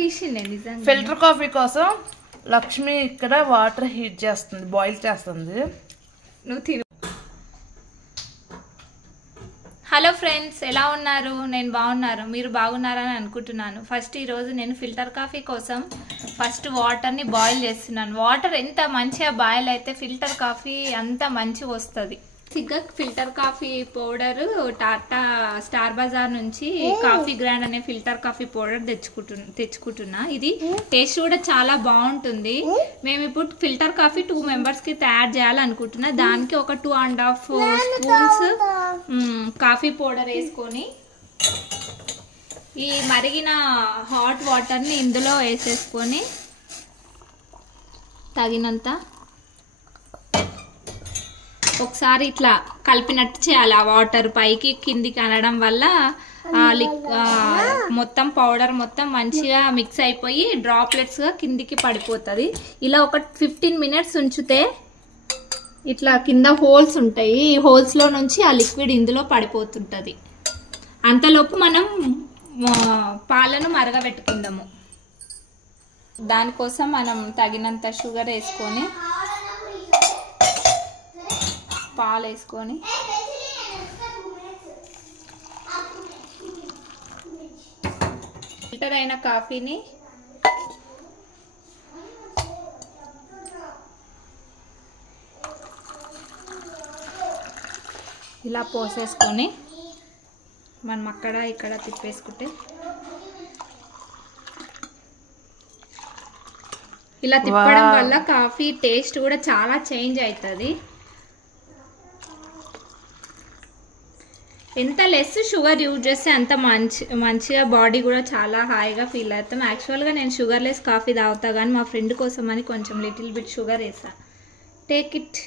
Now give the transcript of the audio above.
తీసిండే నిజంగా. Filter coffee కోసం లక్ష్మి ఇక్కడ వాటర్ హీట్ చేస్తుంది, బాయిల్ చేస్తుంది. నువ్వు తిను. హలో ఫ్రెండ్స్, ఎలా ఉన్నారు? నేను బాగున్నారు, మీరు బాగున్నారని అనుకుంటున్నాను. ఫస్ట్ ఈరోజు నేను ఫిల్టర్ కాఫీ కోసం ఫస్ట్ వాటర్ని బాయిల్ చేస్తున్నాను. వాటర్ ఎంత మంచిగా బాయిల్ అయితే ఫిల్టర్ కాఫీ అంత మంచిగా వస్తుంది. సిగ్గా filter coffee powder Tata Star Bazaar నుంచి కాఫీ గ్రాండ్ అనే ఫిల్టర్ కాఫీ పౌడర్ తెచ్చుకుంటున్నా. ఇది టేస్ట్ కూడా చాలా బాగుంటుంది. మేము ఇప్పుడు ఫిల్టర్ కాఫీ 2 మెంబర్స్కి తయారు చేయాలనుకుంటున్నా. దానికి ఒక 2.5 స్పూన్స్ కాఫీ పౌడర్ వేసుకొని ఈ మరిగిన హాట్ వాటర్ని ఇందులో వేసేసుకొని తగినంత ఒకసారి ఇట్లా కలిపినట్టు చేయాలి. ఆ వాటర్ పైకి కిందికి అనడం వల్ల మొత్తం పౌడర్ మొత్తం మంచిగా మిక్స్ అయిపోయి డ్రాప్లెట్స్గా కిందికి పడిపోతుంది. ఇలా ఒక 15 మినిట్స్ ఉంచితే ఇట్లా కింద హోల్స్ ఉంటాయి. ఈ హోల్స్లో నుంచి ఆ లిక్విడ్ ఇందులో పడిపోతుంటుంది. అంతలోపు మనం పాలను మరగబెట్టుకుందాము. దానికోసం మనం తగినంత షుగర్ వేసుకొని పాలు వేసుకొని ఫిల్టర్ అయిన కాఫీని ఇలా పోసేసుకొని మనం అక్కడ ఇక్కడ తిప్పేసుకుంటే ఇలా తిప్పడం వల్ల కాఫీ టేస్ట్ కూడా చాలా చేంజ్ అవుతుంది. ఎంత లెస్ షుగర్ యూజ్ చేస్తే అంత మంచిగా బాడీ కూడా చాలా హాయిగా ఫీల్ అవుతాం. యాక్చువల్గా నేను షుగర్ లెస్ కాఫీ తాగుతా, కానీ మా ఫ్రెండ్ కోసం అని కొంచెం లిటిల్ బిట్ షుగర్ వేసా. Take it.